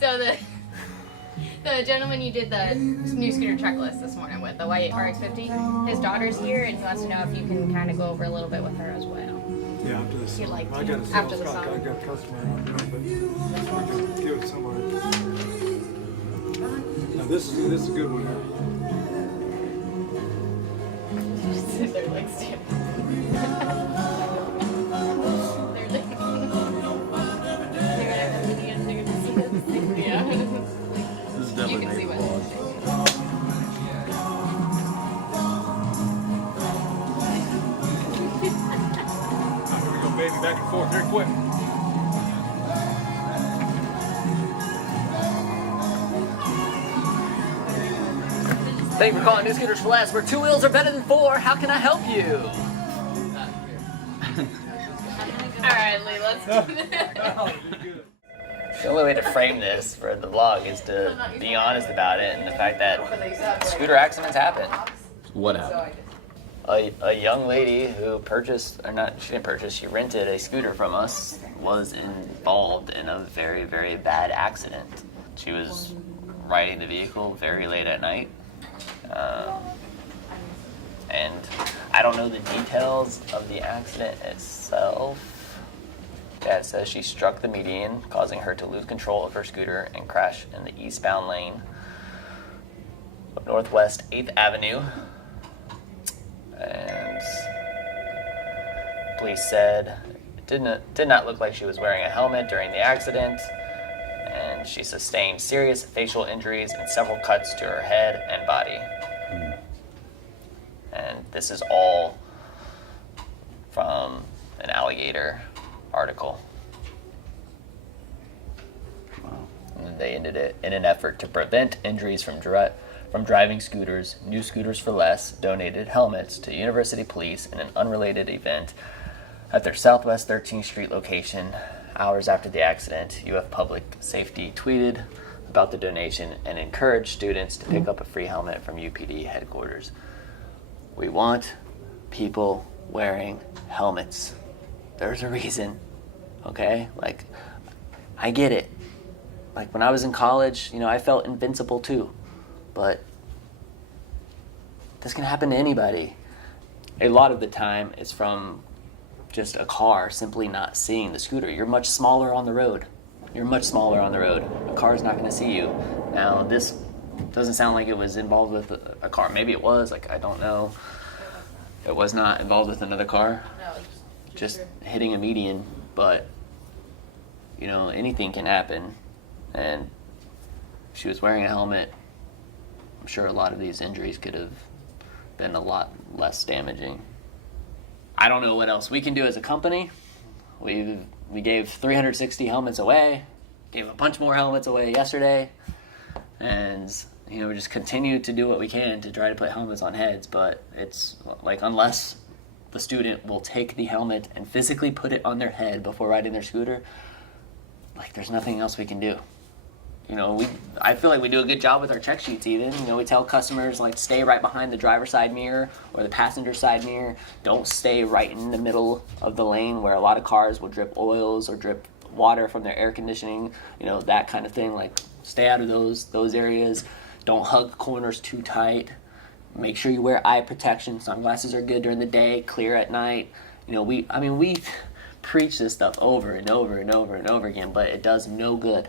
So the gentleman you did the new scooter checklist this morning with, the white RX-50, his daughter's here and he wants to know if you can kind of go over a little bit with her as well. Yeah, after this. You'd like I to, got a after sales the guy, I song. got a customer on there, but we can give it somewhere. Now this is a good one. They're like standing. This is definitely You can see made what- vlog. Here we go, baby, back and forth, very quick. Thank you for calling New Scooters for Less, where 2 wheels are better than 4. How can I help you? Alright, Lee, let's do this. The only way to frame this for the vlog is to be honest about it and the fact that scooter accidents happen. What happened? A young lady who purchased, or not, she didn't purchase, she rented a scooter from us, was involved in a very, very bad accident. She was riding the vehicle very late at night. And I don't know the details of the accident itself. Yeah, it says she struck the median, causing her to lose control of her scooter and crash in the eastbound lane of Northwest 8th Avenue. And police said it did not look like she was wearing a helmet during the accident, and she sustained serious facial injuries and several cuts to her head and body. And this is all from an Alligator article. And they ended it in an effort to prevent injuries from driving scooters. New Scooters for Less donated helmets to University Police in an unrelated event at their Southwest 13th Street location. Hours after the accident, UF Public Safety tweeted about the donation and encouraged students to pick up a free helmet from UPD headquarters. We want people wearing helmets. There's a reason, okay? Like, I get it. Like, when I was in college, I felt invincible too. But this can happen to anybody. A lot of the time, it's from just a car simply not seeing the scooter. You're much smaller on the road. A car's not going to see you. Now, this doesn't sound like it was involved with a car. Maybe it was. I don't know. It was not involved with another car. No, Just hitting a median. But, anything can happen. And she was wearing a helmet. I'm sure a lot of these injuries could have been a lot less damaging. I don't know what else we can do as a company. We gave 360 helmets away, gave a bunch more helmets away yesterday, and we just continue to do what we can to try to put helmets on heads. But it's like, unless the student will take the helmet and physically put it on their head before riding their scooter, there's nothing else we can do. I feel like we do a good job with our check sheets even. We tell customers, stay right behind the driver's side mirror or the passenger side mirror. Don't stay right in the middle of the lane where a lot of cars will drip oils or drip water from their air conditioning, that kind of thing. Stay out of those areas. Don't hug corners too tight. Make sure you wear eye protection. Sunglasses are good during the day, clear at night. We preach this stuff over and over and over and over again, but it does no good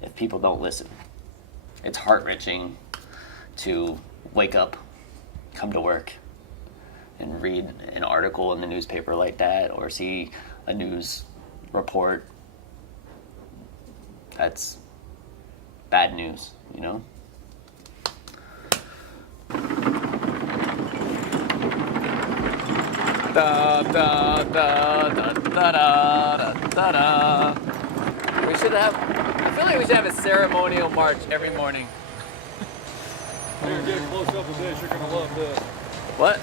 if people don't listen. It's heart-wrenching to wake up, come to work, and read an article in the newspaper like that, or see a news report. That's bad news, Da da da da da da da da. We should have. I feel like we should have a ceremonial march every morning. Here, get a close up of this. You're gonna love this. What?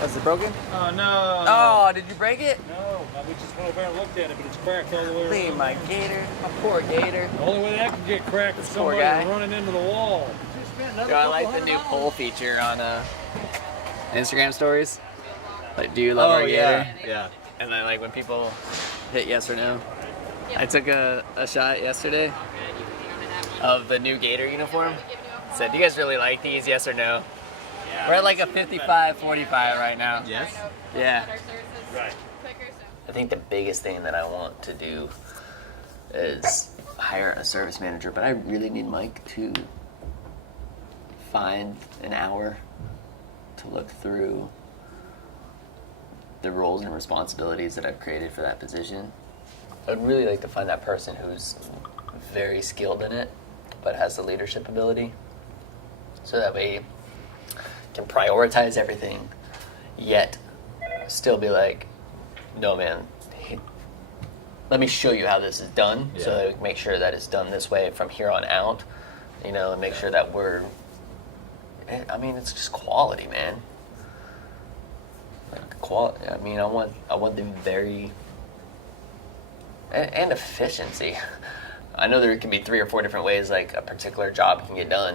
Was it broken? Oh no. Oh, did you break it? No, we just went over and looked at it, but it's cracked all the way Leave around. my gator. My poor gator. The only way that can get cracked is This poor somebody guy. running into the wall. Yo, I like the new poll feature on Instagram stories. Do you love our gator? Yeah. And then when people hit yes or no. Yep. I took a shot yesterday All good. You can hang on to that one. of the new Gator uniform. Giving you a Said, do you guys really like these? Yes or no? We're at like a 55-45 right now. Yes. Yeah. Better services Right. quicker, so. I think the biggest thing that I want to do is hire a service manager, but I really need Mike to find an hour to look through the roles and responsibilities that I've created for that position. I would really like to find that person who's very skilled in it, but has the leadership ability, so that way can prioritize everything, yet still be like, no man, let me show you how this is done, so that we can make sure that it's done this way from here on out, you know, and make sure that we're, I mean, it's just quality, man. Like quality. I mean, I want them very, and efficiency. I know there can be 3 or 4 different ways like a particular job can get done,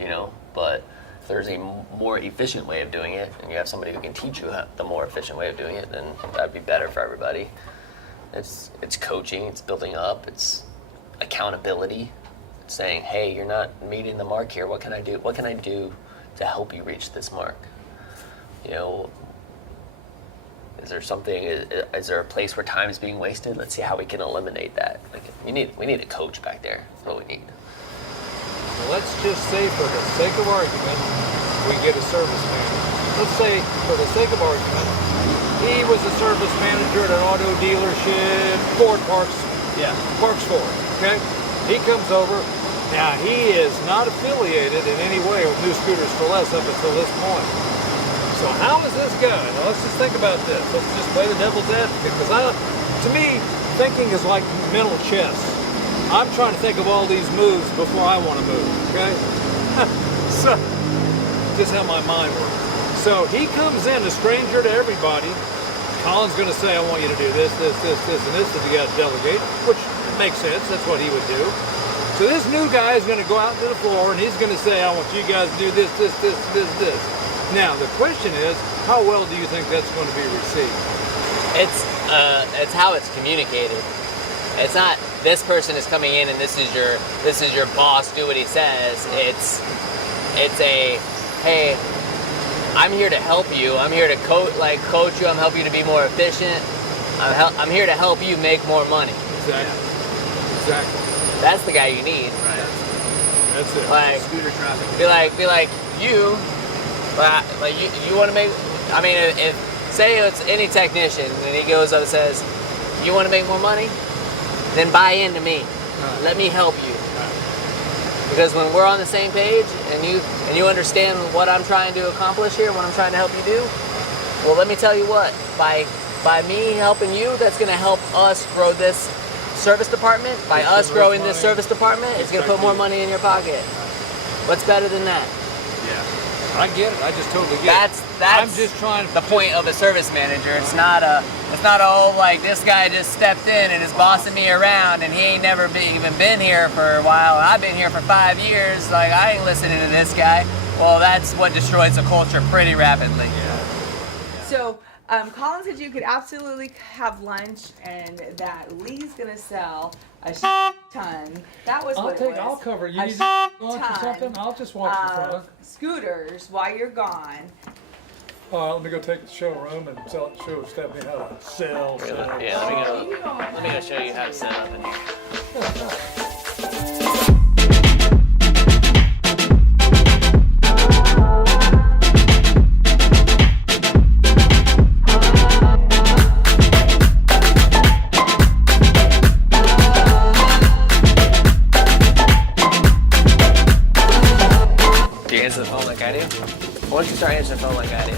you know, but if there's a more efficient way of doing it, and you have somebody who can teach you the more efficient way of doing it, then that'd be better for everybody. It's coaching, it's building up, it's accountability. It's saying, hey, you're not meeting the mark here. What can I do? What can I do to help you reach this mark? You know, is there something? Is there a place where time is being wasted? Let's see how we can eliminate that. Like, we need a coach back there. That's what we need. Well, let's just say, for the sake of argument, we get a service manager. Let's say, for the sake of argument, he was a service manager at an auto dealership, Ford Parks. Yeah, Parks Ford. Okay, he comes over. Now he is not affiliated in any way with New Scooters for Less up until this point. So how is this going? Now, let's just think about this. Let's just play the devil's advocate, because to me, thinking is like mental chess. I'm trying to think of all these moves before I want to move, okay? So, just how my mind works. So he comes in, a stranger to everybody. Colin's going to say, I want you to do this, this, this, this, and this, and you got to delegate, which makes sense. That's what he would do. So this new guy is going to go out to the floor, and he's going to say, I want you guys to do this, this, this, this, this. Now, the question is, how well do you think that's going to be received? It's how it's communicated. It's not this person is coming in and this is your boss, do what he says. It's a, hey, I'm here to help you. I'm here to coach you. I'm helping you to be more efficient. I'm here to help you make more money. Exactly. That's the guy you need. Right. That's it. Like, Scooter traffic. be like you. Like you want to make. I mean, if say it's any technician and he goes up and says, "You want to make more money? Then buy into me. Let me help you." Because when we're on the same page and you understand what I'm trying to accomplish here, what I'm trying to help you do, well, let me tell you what. By me helping you, that's going to help us grow this service department. By us growing this service department, it's going to put more money in your pocket. What's better than that? Yeah. I get it. I just totally get it. That's I'm just trying to the point of a service manager. It's not a whole like this guy just stepped in and is bossing me around and he ain't never even been here for a while. I've been here for 5 years. Like, I ain't listening to this guy. Well, that's what destroys a culture pretty rapidly. So, Colin said you could absolutely have lunch and that Lee's gonna sell a ton. That was what it was. I'll cover it. You A need ton lunch or something? I'll just watch the front. Scooters while you're gone. Let me go take the showroom and show Stephanie how to sell. Yeah, let me go show you how to set up in here. Do you answer the phone like I do? Why don't you start answering the phone like I do?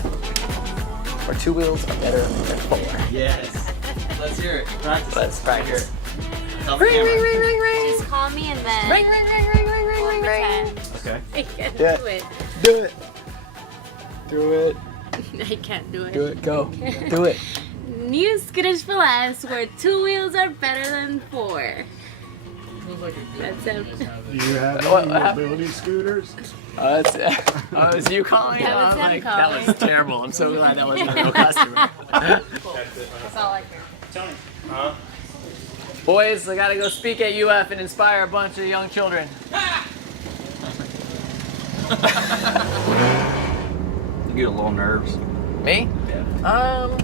Where 2 wheels are better than 4. Yes. Let's hear it. Practice. Let's practice. Tell the camera. Just call me and then Ring, ring, ring, ring, ring, ring, ring, ring. pretend. Okay. I can't Yeah. do it. Do it. Do it. I can't do it. Do it. Go. Do it. New Scooters for Less, where 2 wheels are better than 4. That's it. Do you have What any happened? mobility scooters? It's you calling? That was I'm him like, calling. that was terrible. I'm so glad that wasn't a real customer. That's all I care. Boys, I gotta go speak at UF and inspire a bunch of young children. You get a little nerves. Me? I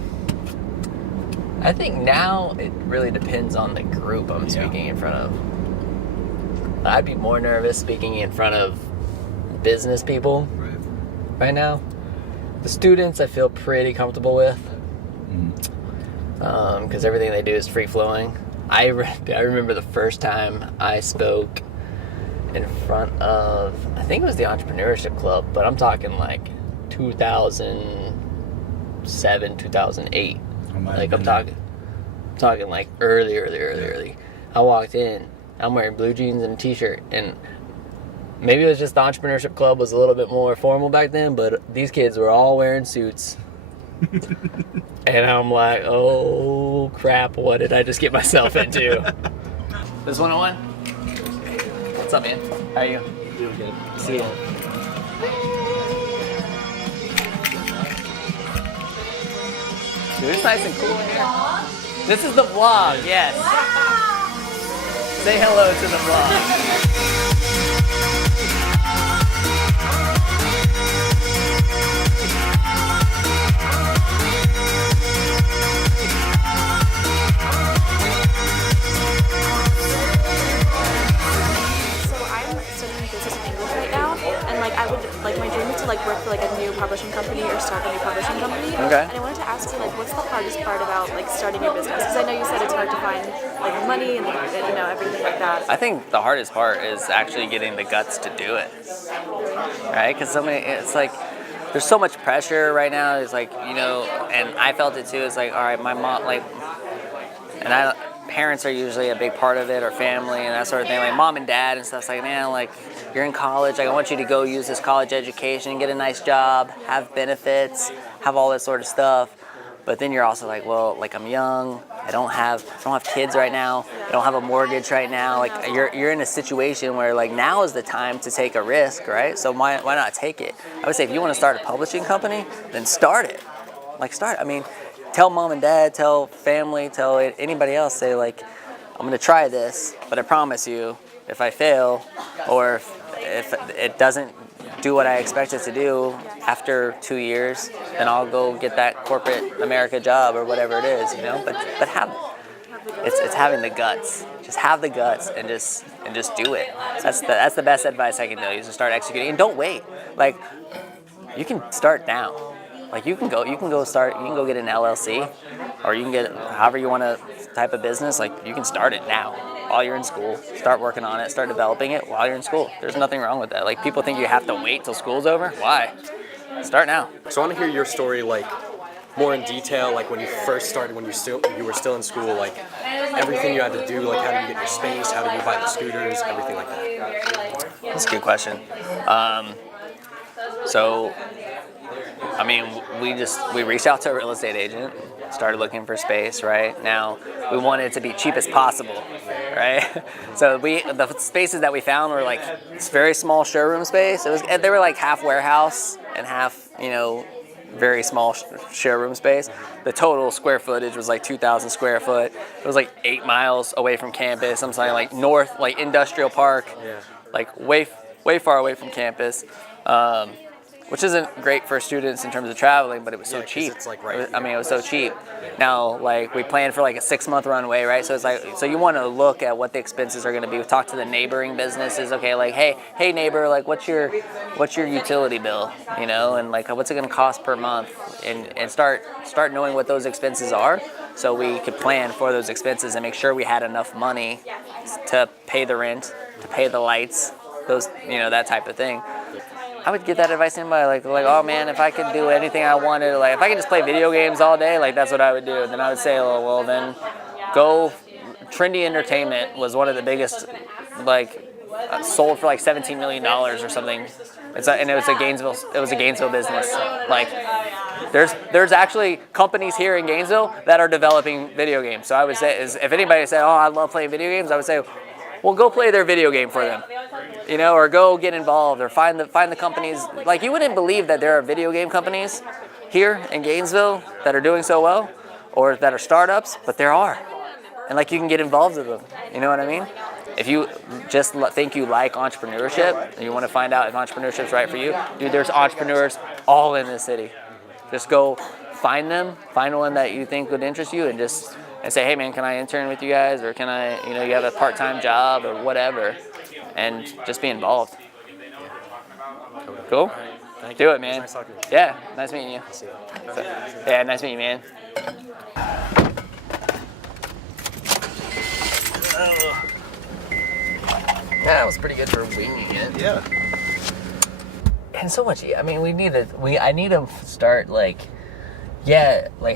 think now it really depends on the group I'm speaking in front of. I'd be more nervous speaking in front of business people right now. The students I feel pretty comfortable with because everything they do is free-flowing. I remember the first time I spoke in front of, I think it was the Entrepreneurship Club, but I'm talking like 2007, 2008. Like I'm talking like early. I walked in, I'm wearing blue jeans and a t-shirt, and maybe it was just the Entrepreneurship Club was a little bit more formal back then, but these kids were all wearing suits. And I'm like, oh crap, what did I just get myself into? This 101? What's up, man? How are you? Doing good. See ya. Dude, it's nice and cool in here. This is the vlog, yes. Say hello to the vlog. My dream is to work for a new publishing company or start a new publishing company. Okay. And I wanted to ask you what's the hardest part about starting your business? Because I know you said it's hard to find money and everything like that. I think the hardest part is actually getting the guts to do it. Right? Because it's like there's so much pressure right now. It's and I felt it too. It's all right, my mom parents are usually a big part of it, or family and that sort of thing. Like mom and dad and stuff. It's man, you're in college. I want you to go use this college education, get a nice job, have benefits, have all that sort of stuff. But then you're also I'm young. I don't have kids right now. I don't have a mortgage right now. You're in a situation where now is the time to take a risk, right? So why not take it? I would say if you want to start a publishing company, then start it. Start. I mean, tell mom and dad, tell family, tell anybody else. Say I'm going to try this, but I promise you, if I fail, or if it doesn't do what I expect it to do after 2 years, then I'll go get that corporate America job or whatever it is, But it's having the guts. Just have the guts and just do it. That's the best advice I can tell you, is to start executing. And don't wait. You can start now. You can go get an LLC, or you can get however you want to type of business. You can start it now while you're in school. Start working on it, start developing it while you're in school. There's nothing wrong with that. People think you have to wait till school's over. Why? Start now. So I want to hear your story more in detail, when you first started, when you were still in school, everything you had to do, how do you get your space, how do you buy the scooters, everything like that. That's a good question. We reached out to a real estate agent, started looking for space, right? Now, we wanted it to be cheap as possible, right? So the spaces that we found were it's very small showroom space. They were half warehouse and half, very small showroom space. The total square footage was 2,000 square foot. It was 8 miles away from campus. I'm saying north, industrial park, way far away from campus. Which isn't great for students in terms of traveling, but it was so cheap. It's it was so cheap. Now, we planned for a 6-month runway, right? So it's so you want to look at what the expenses are going to be. We talk to the neighboring businesses. Okay, hey neighbor, what's your utility bill, and what's it going to cost per month, and start knowing what those expenses are, so we could plan for those expenses and make sure we had enough money to pay the rent, to pay the lights, those that type of thing. I would get that advice in by oh man, if I could do anything I wanted, if I could just play video games all day, that's what I would do. Then I would say, well then go. Trendy Entertainment was one of the biggest, sold for $17 million or something. And it was a Gainesville business. There's actually companies here in Gainesville that are developing video games. So I would say, if anybody said, oh, I love playing video games, I would say, well, go play their video game for them, or go get involved, or find the companies. You wouldn't believe that there are video game companies here in Gainesville that are doing so well, or that are startups, but there are. and like you can get involved with them. You know what I mean? If you just think you like entrepreneurship and you want to find out if entrepreneurship's right for you, dude, there's entrepreneurs all in this city. Just go find them, find one that you think would interest you, and say, hey man, can I intern with you guys, or can I, you have a part-time job or whatever, and just be involved. Cool? Thank Do you. it, man. Nice talking to you. Yeah, nice meeting you. Yeah, nice meeting you, man. That was pretty good for winging it. Yeah. And so much. I mean, I need to start like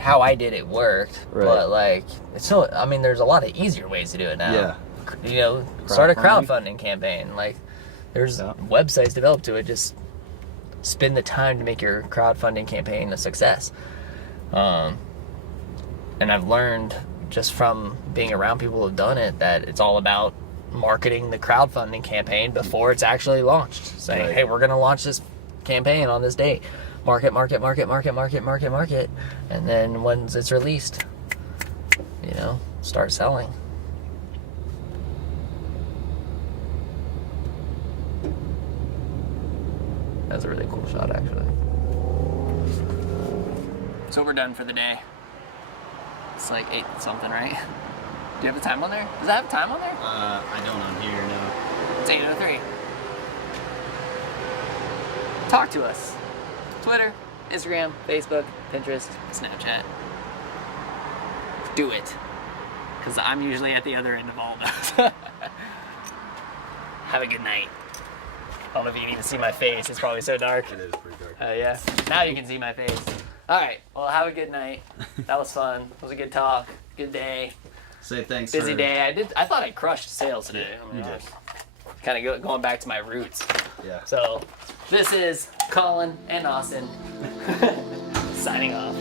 how I did it worked, Right. but like there's a lot of easier ways to do it now. Yeah. Start a Crowdfunding. crowdfunding campaign. Like, there's Yeah. websites developed to it. Just spend the time to make your crowdfunding campaign a success. And I've learned just from being around people who've done it that it's all about marketing the crowdfunding campaign before it's actually launched. Saying, Right. hey, we're going to launch this campaign on this date. Market. And then once it's released, start selling. That was a really cool shot, actually. So we're done for the day. It's like 8 something, right? Do you have a time on there? Does that have a time on there? I don't on here, no. It's 8:03. Talk to us. Twitter, Instagram, Facebook, Pinterest, Snapchat. Do it. Because I'm usually at the other end of all of those. Have a good night. I don't know if you can even see my face. It's probably so dark. It is pretty dark. Yeah. Now you can see my face. All right. Well, have a good night. That was fun. It was a good talk. Good day. Say thanks. Busy for- day. I thought I crushed sales today. You did. Kind of going back to my roots. Yeah. So, this is Colin and Austin signing off.